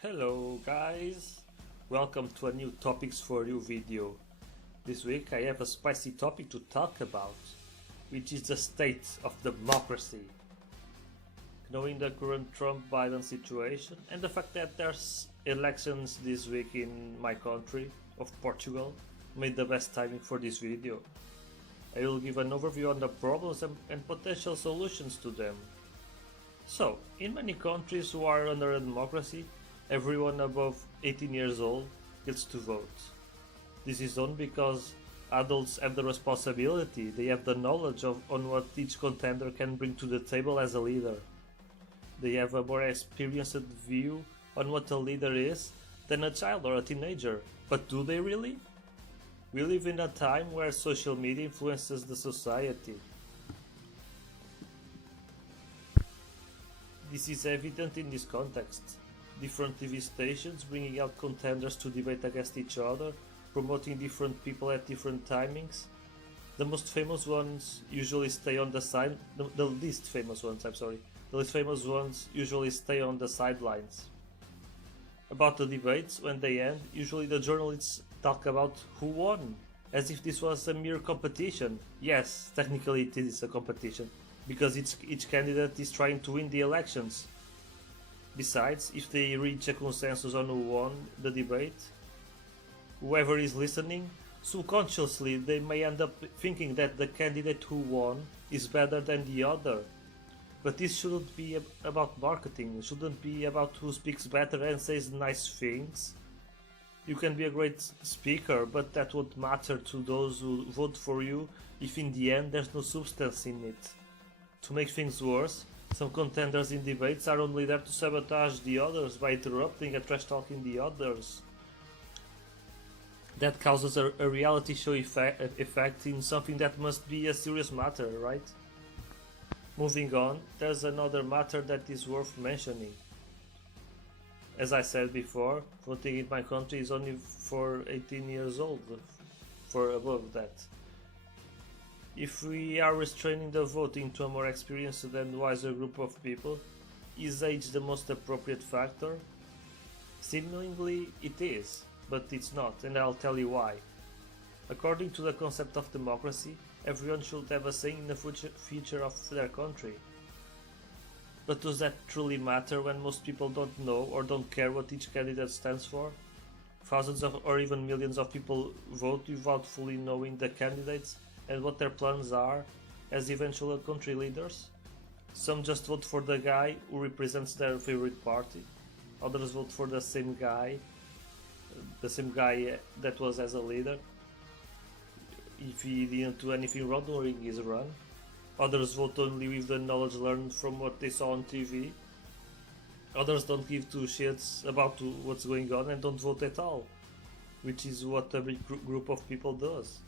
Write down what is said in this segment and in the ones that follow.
Hello guys, welcome to a new Topics for You video. This week I have a spicy topic to talk about, which is the state of democracy. Knowing the current Trump-Biden situation and the fact that there's elections this week in my country of Portugal made the best timing for this video. I will give an overview on the problems and potential solutions to them. So, in many countries who are under a democracy, everyone above 18 years old gets to vote. This is done because adults have the responsibility, they have the knowledge on what each contender can bring to the table as a leader. They have a more experienced view on what a leader is than a child or a teenager. But do they really? We live in a time where social media influences the society. This is evident in this context. Different TV stations bringing out contenders to debate against each other, promoting different people at different timings. The most famous ones usually stay on the side. The least famous ones, The least famous ones usually stay on the sidelines. About the debates, when they end, usually the journalists talk about who won, as if this was a mere competition. Yes, technically it is a competition, because each candidate is trying to win the elections. Besides, if they reach a consensus on who won the debate, whoever is listening, subconsciously they may end up thinking that the candidate who won is better than the other. But this shouldn't be about marketing, it shouldn't be about who speaks better and says nice things. You can be a great speaker, but that won't matter to those who vote for you if in the end there's no substance in it. To make things worse, some contenders in debates are only there to sabotage the others by interrupting and trash-talking the others. That causes a reality show effect in something that must be a serious matter, right? Moving on, there's another matter that is worth mentioning. As I said before, voting in my country is only for 18 years old, for above that. If we are restraining the voting to a more experienced and wiser group of people, is age the most appropriate factor? Seemingly it is, but it's not, and I'll tell you why. According to the concept of democracy, everyone should have a say in the future of their country. But does that truly matter when most people don't know or don't care what each candidate stands for? Thousands or even millions of people vote without fully knowing the candidates and what their plans are as eventual country leaders. Some just vote for the guy who represents their favorite party. Others vote for the same guy that was as a leader. If he didn't do anything wrong during his run. Others vote only with the knowledge learned from what they saw on TV. Others don't give two shits about what's going on and don't vote at all, which is what a big group of people does.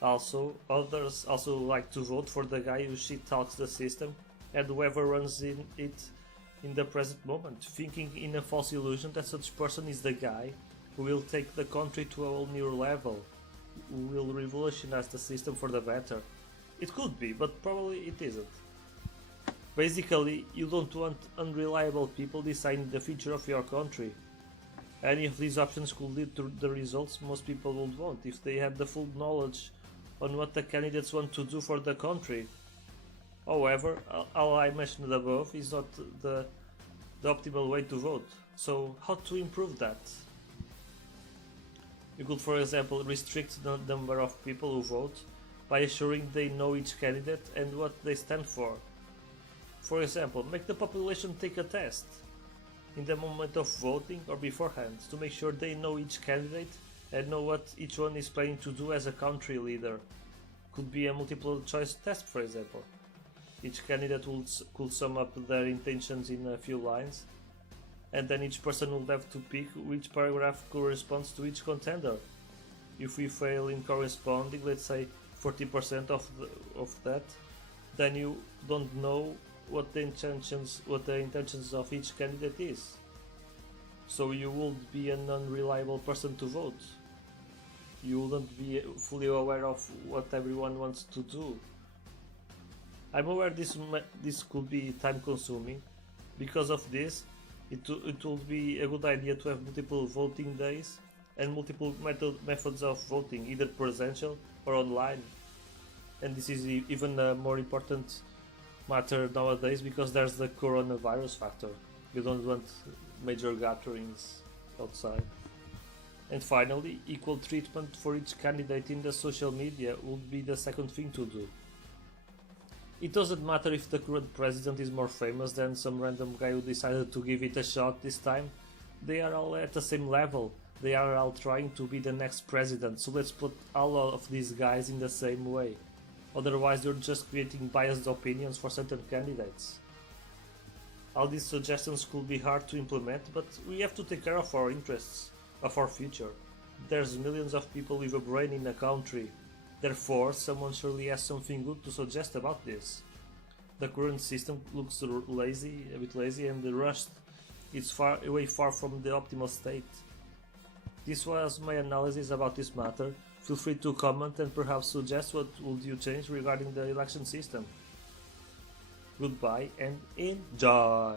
Also, others also like to vote for the guy who shit talks the system and whoever runs in it in the present moment, thinking in a false illusion that such person is the guy who will take the country to a whole new level, who will revolutionize the system for the better. It could be, but probably it isn't. Basically, you don't want unreliable people deciding the future of your country. Any of these options could lead to the results most people would want if they had the full knowledge on what the candidates want to do for the country. However, all I mentioned above is not the optimal way to vote. So how to improve that? You could, for example, restrict the number of people who vote by assuring they know each candidate and what they stand for. For example, make the population take a test in the moment of voting or beforehand to make sure they know each candidate and know what each one is planning to do as a country leader. Could be a multiple choice test, for example. Each candidate could sum up their intentions in a few lines, and then each person will have to pick which paragraph corresponds to each contender. If we fail in corresponding, let's say 40% of that, then you don't know what the intentions of each candidate is. So you would be an unreliable person to vote. You wouldn't be fully aware of what everyone wants to do. I'm aware this could be time consuming. Because of this, It would be a good idea to have multiple voting days and multiple methods of voting, either presential or online. And this is even a more important matter nowadays because there's the coronavirus factor. You don't want major gatherings outside. And finally, equal treatment for each candidate in the social media would be the second thing to do. It doesn't matter if the current president is more famous than some random guy who decided to give it a shot this time. They are all at the same level. They are all trying to be the next president, so let's put all of these guys in the same way. Otherwise, you're just creating biased opinions for certain candidates. All these suggestions could be hard to implement, but we have to take care of our interests, of our future. There's millions of people with a brain in a country. Therefore, someone surely has something good to suggest about this. The current system looks lazy, a bit lazy and rushed. It's way far from the optimal state. This was my analysis about this matter. Feel free to comment and perhaps suggest what would you change regarding the election system. Goodbye and enjoy!